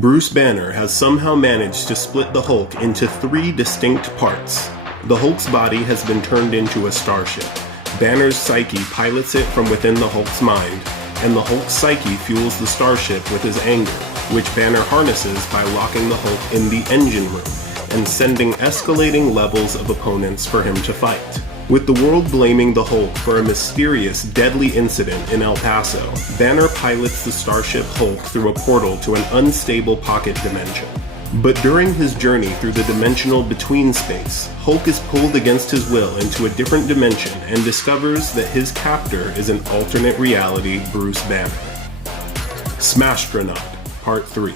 Bruce Banner has somehow managed to split the Hulk into 3 distinct parts. The Hulk's body has been turned into a starship. Banner's psyche pilots it from within the Hulk's mind, and the Hulk's psyche fuels the starship with his anger, which Banner harnesses by locking the Hulk in the engine room and sending escalating levels of opponents for him to fight. With the world blaming the Hulk for a mysterious, deadly incident in El Paso, Banner pilots the starship Hulk through a portal to an unstable pocket dimension. But during his journey through the dimensional between space, Hulk is pulled against his will into a different dimension and discovers that his captor is an alternate reality Bruce Banner. Smashtronaut, Part 3.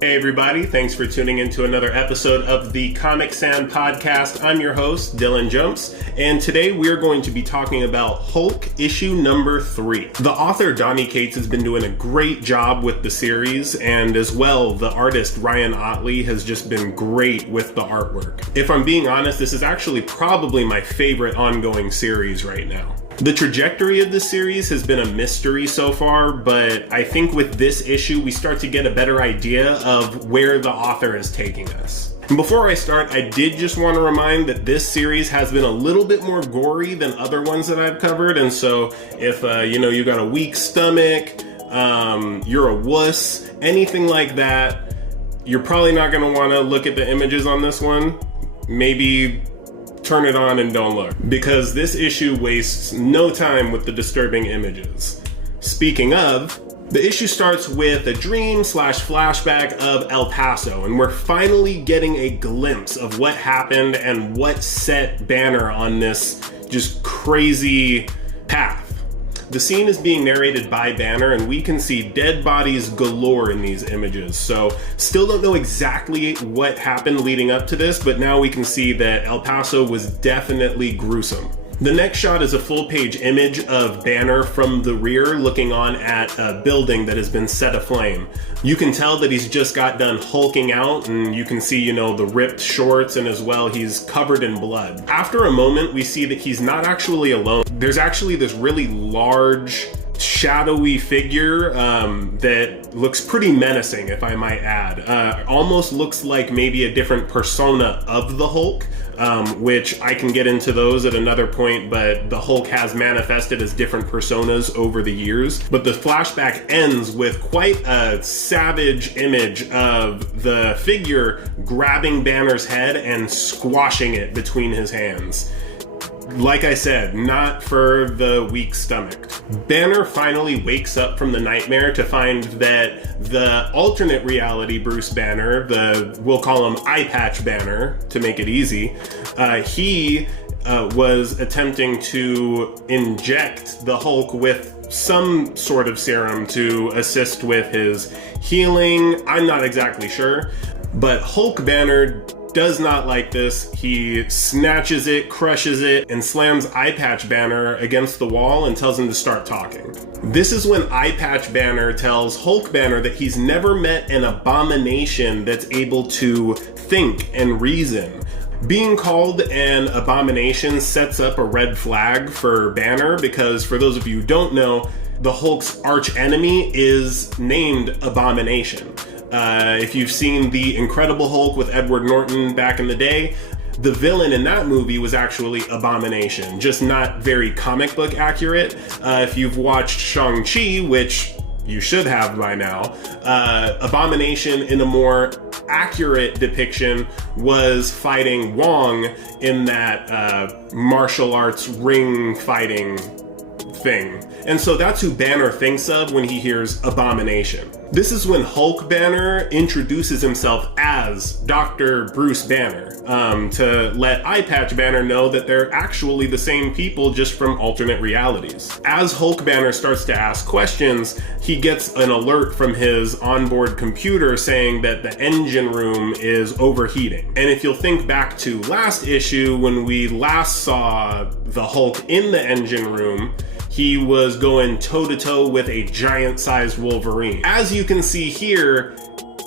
Hey everybody, thanks for tuning in to another episode of the Comic Sand Podcast. I'm your host, Dylan Jumps, and today we're going to be talking about Hulk issue number 3. The author, Donny Cates, has been doing a great job with the series, and as well, the artist, Ryan Ottley, has just been great with the artwork. If I'm being honest, this is actually probably my favorite ongoing series right now. The trajectory of the series has been a mystery so far, but I think with this issue, we start to get a better idea of where the author is taking us. And before I start, I did just want to remind that this series has been a little bit more gory than other ones that I've covered, and so if you got a weak stomach, you're a wuss, anything like that, you're probably not going to want to look at the images on this one. Maybe turn it on and don't look, because this issue wastes no time with the disturbing images. Speaking of, the issue starts with a dream/flashback of El Paso, and we're finally getting a glimpse of what happened and what set Banner on this just crazy path. The scene is being narrated by Banner, and we can see dead bodies galore in these images. So, still don't know exactly what happened leading up to this, but now we can see that El Paso was definitely gruesome. The next shot is a full-page image of Banner from the rear looking on at a building that has been set aflame. You can tell that he's just got done hulking out, and you can see, the ripped shorts, and as well, he's covered in blood. After a moment, we see that he's not actually alone. There's actually this really large, shadowy figure that looks pretty menacing, if I might add. Almost looks like maybe a different persona of the Hulk, which I can get into those at another point, but the Hulk has manifested as different personas over the years. But the flashback ends with quite a savage image of the figure grabbing Banner's head and squashing it between his hands. Like I said, not for the weak stomach. Banner finally wakes up from the nightmare to find that the alternate reality Bruce Banner, we'll call him Eye Patch Banner to make it easy, he was attempting to inject the Hulk with some sort of serum to assist with his healing. I'm not exactly sure, but Hulk Banner does not like this. He snatches it, crushes it, and slams Eye Patch Banner against the wall and tells him to start talking. This is when Eye Patch Banner tells Hulk Banner that he's never met an abomination that's able to think and reason. Being called an abomination sets up a red flag for Banner, because for those of you who don't know, the Hulk's arch enemy is named Abomination. If you've seen The Incredible Hulk with Edward Norton back in the day, the villain in that movie was actually Abomination, just not very comic book accurate. If you've watched Shang-Chi, which you should have by now, Abomination in a more accurate depiction was fighting Wong in that martial arts ring fighting thing. And so that's who Banner thinks of when he hears Abomination. This is when Hulk Banner introduces himself as Dr. Bruce Banner, to let Eye Patch Banner know that they're actually the same people, just from alternate realities. As Hulk Banner starts to ask questions, he gets an alert from his onboard computer saying that the engine room is overheating. And if you'll think back to last issue, when we last saw the Hulk in the engine room, he was going toe-to-toe with a giant-sized Wolverine. As you can see here,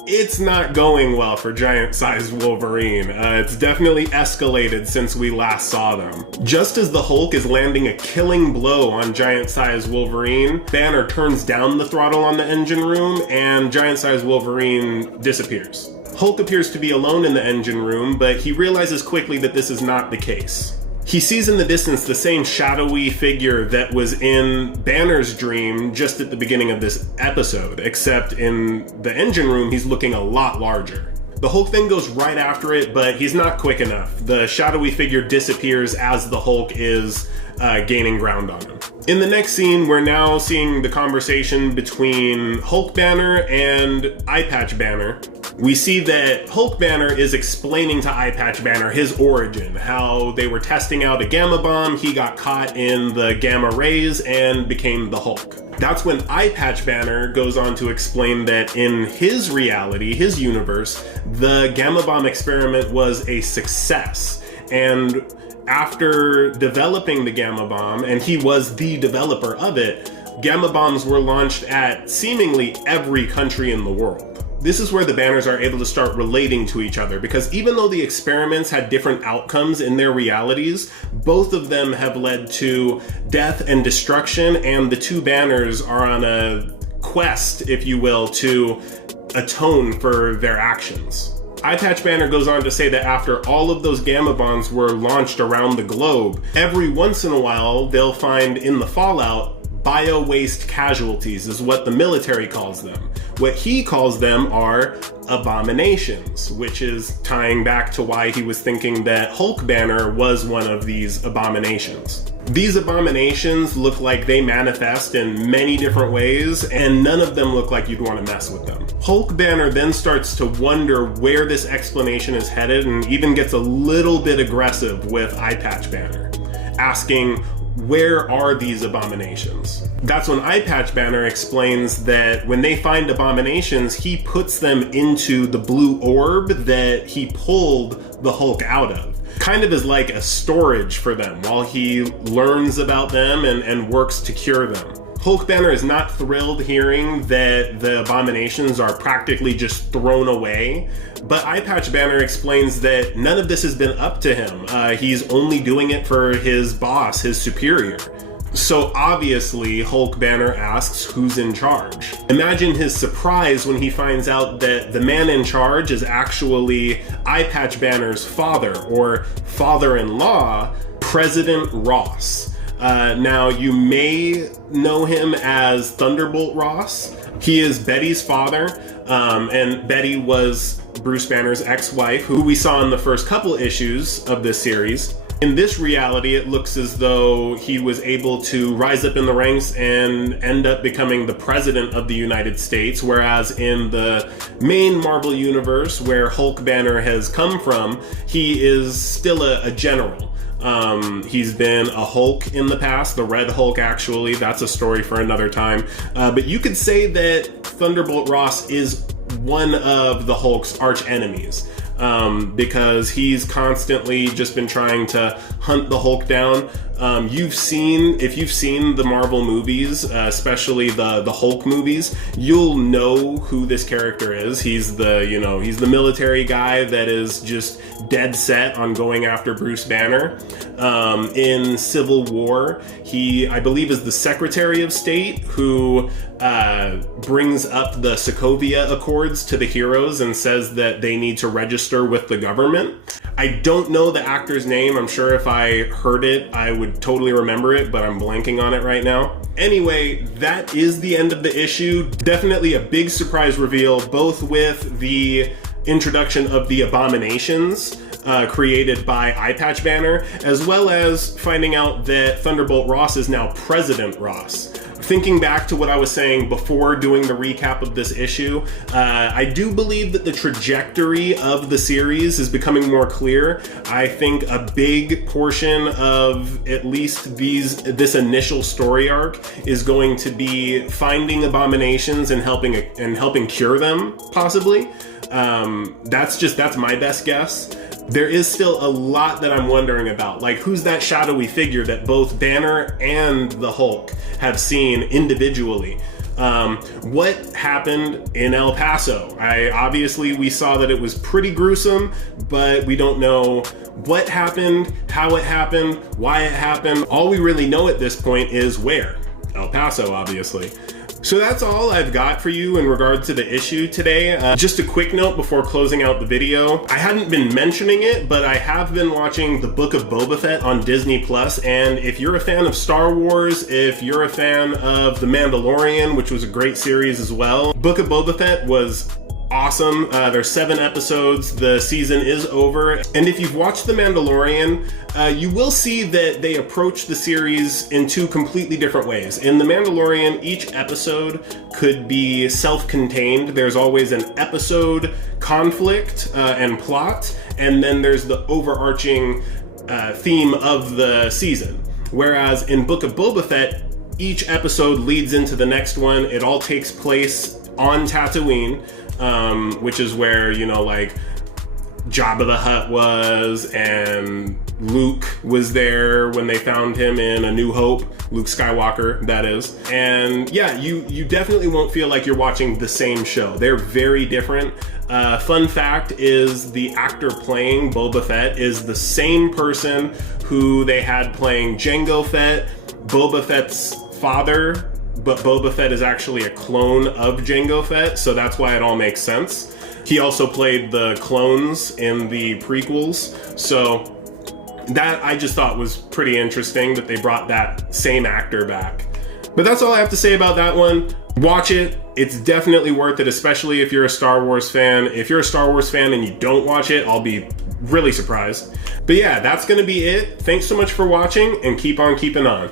it's not going well for giant-sized Wolverine. It's definitely escalated since we last saw them. Just as the Hulk is landing a killing blow on giant-sized Wolverine, Banner turns down the throttle on the engine room and giant-sized Wolverine disappears. Hulk appears to be alone in the engine room, but he realizes quickly that this is not the case. He sees in the distance the same shadowy figure that was in Banner's dream just at the beginning of this episode, except in the engine room, he's looking a lot larger. The Hulk then goes right after it, but he's not quick enough. The shadowy figure disappears as the Hulk is gaining ground on him. In the next scene, we're now seeing the conversation between Hulk Banner and Eye Patch Banner. We see that Hulk Banner is explaining to Eye Patch Banner his origin, how they were testing out a gamma bomb, he got caught in the gamma rays and became the Hulk. That's when Eye Patch Banner goes on to explain that in his reality, his universe, the gamma bomb experiment was a success. And after developing the gamma bomb, and he was the developer of it, gamma bombs were launched at seemingly every country in the world. This is where the Banners are able to start relating to each other, because even though the experiments had different outcomes in their realities, both of them have led to death and destruction, and the two Banners are on a quest, if you will, to atone for their actions. Eye Patch Banner goes on to say that after all of those gamma bombs were launched around the globe, every once in a while they'll find in the fallout bio-waste casualties is what the military calls them. What he calls them are abominations, which is tying back to why he was thinking that Hulk Banner was one of these abominations. These abominations look like they manifest in many different ways, and none of them look like you'd want to mess with them. Hulk Banner then starts to wonder where this explanation is headed and even gets a little bit aggressive with Eye Patch Banner, asking, where are these abominations? That's when Eye Patch Banner explains that when they find abominations, he puts them into the blue orb that he pulled the Hulk out of. Kind of as like a storage for them while he learns about them and works to cure them. Hulk Banner is not thrilled hearing that the abominations are practically just thrown away, but Eye Patch Banner explains that none of this has been up to him. He's only doing it for his boss, his superior. So obviously, Hulk Banner asks who's in charge. Imagine his surprise when he finds out that the man in charge is actually Eye Patch Banner's father, or father-in-law, President Ross. Now, you may know him as Thunderbolt Ross. He is Betty's father, and Betty was Bruce Banner's ex-wife, who we saw in the first couple issues of this series. In this reality, it looks as though he was able to rise up in the ranks and end up becoming the president of the United States, whereas in the main Marvel universe, where Hulk Banner has come from, he is still a general. He's been a Hulk in the past, the Red Hulk actually, that's a story for another time. But you could say that Thunderbolt Ross is one of the Hulk's arch enemies. Because he's constantly just been trying to hunt the Hulk down. If you've seen the Marvel movies, especially the Hulk movies, you'll know who this character is. He's the military guy that is just dead set on going after Bruce Banner. In Civil War, he, I believe, is the Secretary of State who brings up the Sokovia Accords to the heroes and says that they need to register with the government. I don't know the actor's name. I'm sure if I heard it, I would totally remember it, but I'm blanking on it right now. Anyway, that is the end of the issue. Definitely a big surprise reveal, both with the introduction of the abominations created by Eye Patch Banner, as well as finding out that Thunderbolt Ross is now President Ross. Thinking back to what I was saying before doing the recap of this issue, I do believe that the trajectory of the series is becoming more clear. I think a big portion of at least this initial story arc is going to be finding abominations and helping cure them, possibly. That's my best guess. There is still a lot that I'm wondering about, like who's that shadowy figure that both Banner and the Hulk have seen individually. What happened in El Paso? Obviously we saw that it was pretty gruesome, but we don't know what happened, how it happened, why it happened. All we really know at this point is where. El Paso, obviously. So that's all I've got for you in regard to the issue today. Just a quick note before closing out the video. I hadn't been mentioning it, but I have been watching The Book of Boba Fett on Disney+, and if you're a fan of Star Wars, if you're a fan of The Mandalorian, which was a great series as well, Book of Boba Fett was awesome. There's 7 episodes. The season is over. And if you've watched The Mandalorian, you will see that they approach the series in 2 completely different ways. In The Mandalorian, each episode could be self-contained. There's always an episode conflict and plot, and then there's the overarching theme of the season. Whereas in Book of Boba Fett, each episode leads into the next one. It all takes place on Tatooine, which is where, you know, like Jabba the Hutt was, and Luke was there when they found him in A New Hope. Luke Skywalker, that is. And yeah, you definitely won't feel like you're watching the same show. They're very different. Fun fact is the actor playing Boba Fett is the same person who they had playing Jango Fett, Boba Fett's father, but Boba Fett is actually a clone of Jango Fett, so that's why it all makes sense. He also played the clones in the prequels, so that I just thought was pretty interesting that they brought that same actor back. But that's all I have to say about that one. Watch it. It's definitely worth it, especially if you're a Star Wars fan. If you're a Star Wars fan and you don't watch it, I'll be really surprised. But yeah, that's going to be it. Thanks so much for watching, and keep on keeping on.